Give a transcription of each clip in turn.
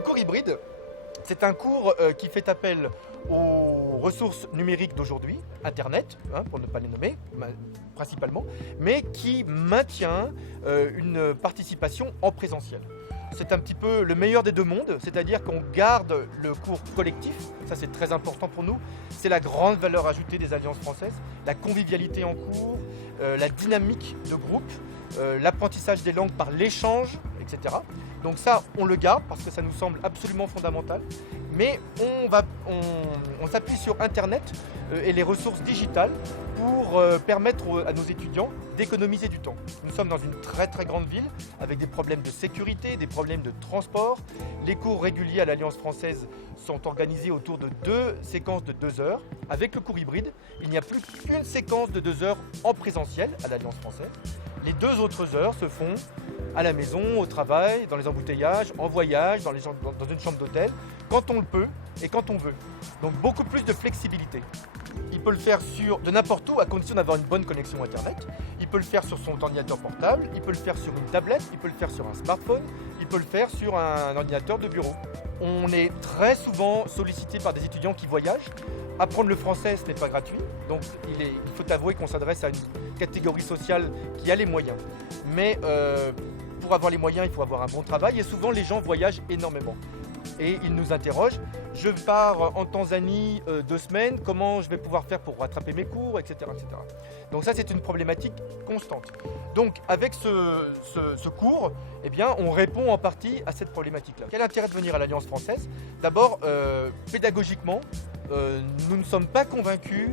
le cours hybride, c'est un cours qui fait appel aux ressources numériques d'aujourd'hui, Internet, pour ne pas les nommer principalement, mais qui maintient une participation en présentiel. C'est un petit peu le meilleur des deux mondes, c'est-à-dire qu'on garde le cours collectif, ça c'est très important pour nous, c'est la grande valeur ajoutée des Alliances françaises, la convivialité en cours, la dynamique de groupe, l'apprentissage des langues par l'échange, etc. Donc ça, on le garde parce que ça nous semble absolument fondamental, mais on s'appuie sur Internet et les ressources digitales pour permettre à nos étudiants d'économiser du temps. Nous sommes dans une très très grande ville avec des problèmes de sécurité, des problèmes de transport. Les cours réguliers à l'Alliance française sont organisés autour de 2 séquences de 2 heures. Avec le cours hybride, il n'y a plus qu'une séquence de 2 heures en présentiel à l'Alliance française. Les 2 autres heures se font à la maison, au travail, dans les embouteillages, en voyage, dans une chambre d'hôtel, quand on le peut et quand on veut. Donc beaucoup plus de flexibilité. Il peut le faire de n'importe où, à condition d'avoir une bonne connexion Internet. Il peut le faire sur son ordinateur portable, il peut le faire sur une tablette, il peut le faire sur un smartphone, il peut le faire sur un ordinateur de bureau. On est très souvent sollicité par des étudiants qui voyagent. Apprendre le français, ce n'est pas gratuit, donc il faut avouer qu'on s'adresse à une catégorie sociale qui a les moyens. Mais pour avoir les moyens, il faut avoir un bon travail et souvent les gens voyagent énormément. Et ils nous interrogent, je pars en Tanzanie 2 semaines, comment je vais pouvoir faire pour rattraper mes cours, etc. etc. Donc ça, c'est une problématique constante. Donc avec ce cours, eh bien, on répond en partie à cette problématique-là. Quel intérêt de venir à l'Alliance française? D'abord, pédagogiquement, nous ne sommes pas convaincus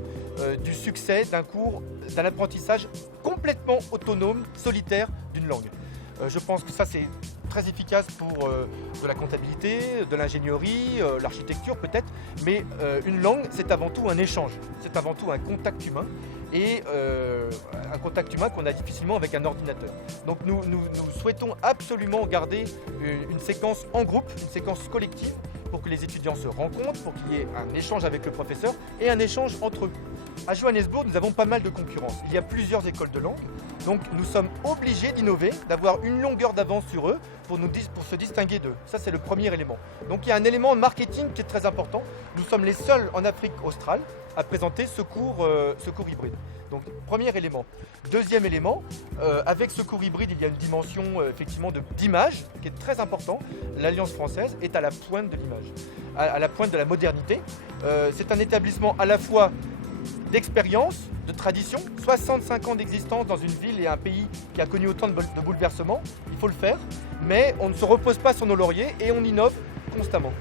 du succès d'un cours, d'un apprentissage complètement autonome, solitaire d'une langue. Je pense que ça, c'est très efficace pour de la comptabilité, de l'ingénierie, l'architecture peut-être, mais une langue, c'est avant tout un échange, c'est avant tout un contact humain, et un contact humain qu'on a difficilement avec un ordinateur. Donc nous souhaitons absolument garder une séquence en groupe, une séquence collective, pour que les étudiants se rencontrent, pour qu'il y ait un échange avec le professeur et un échange entre eux. À Johannesburg, nous avons pas mal de concurrence. Il y a plusieurs écoles de langue, donc nous sommes obligés d'innover, d'avoir une longueur d'avance sur eux pour se distinguer d'eux. Ça, c'est le premier élément. Donc il y a un élément marketing qui est très important. Nous sommes les seuls en Afrique australe à présenter ce cours hybride. Donc, premier élément. Deuxième élément, avec ce cours hybride, il y a une dimension effectivement d'image qui est très importante. L'Alliance française est à la pointe de l'image, à la pointe de la modernité. C'est un établissement à la fois d'expérience, de tradition, 65 ans d'existence dans une ville et un pays qui a connu autant de bouleversements, il faut le faire, mais on ne se repose pas sur nos lauriers et on innove constamment.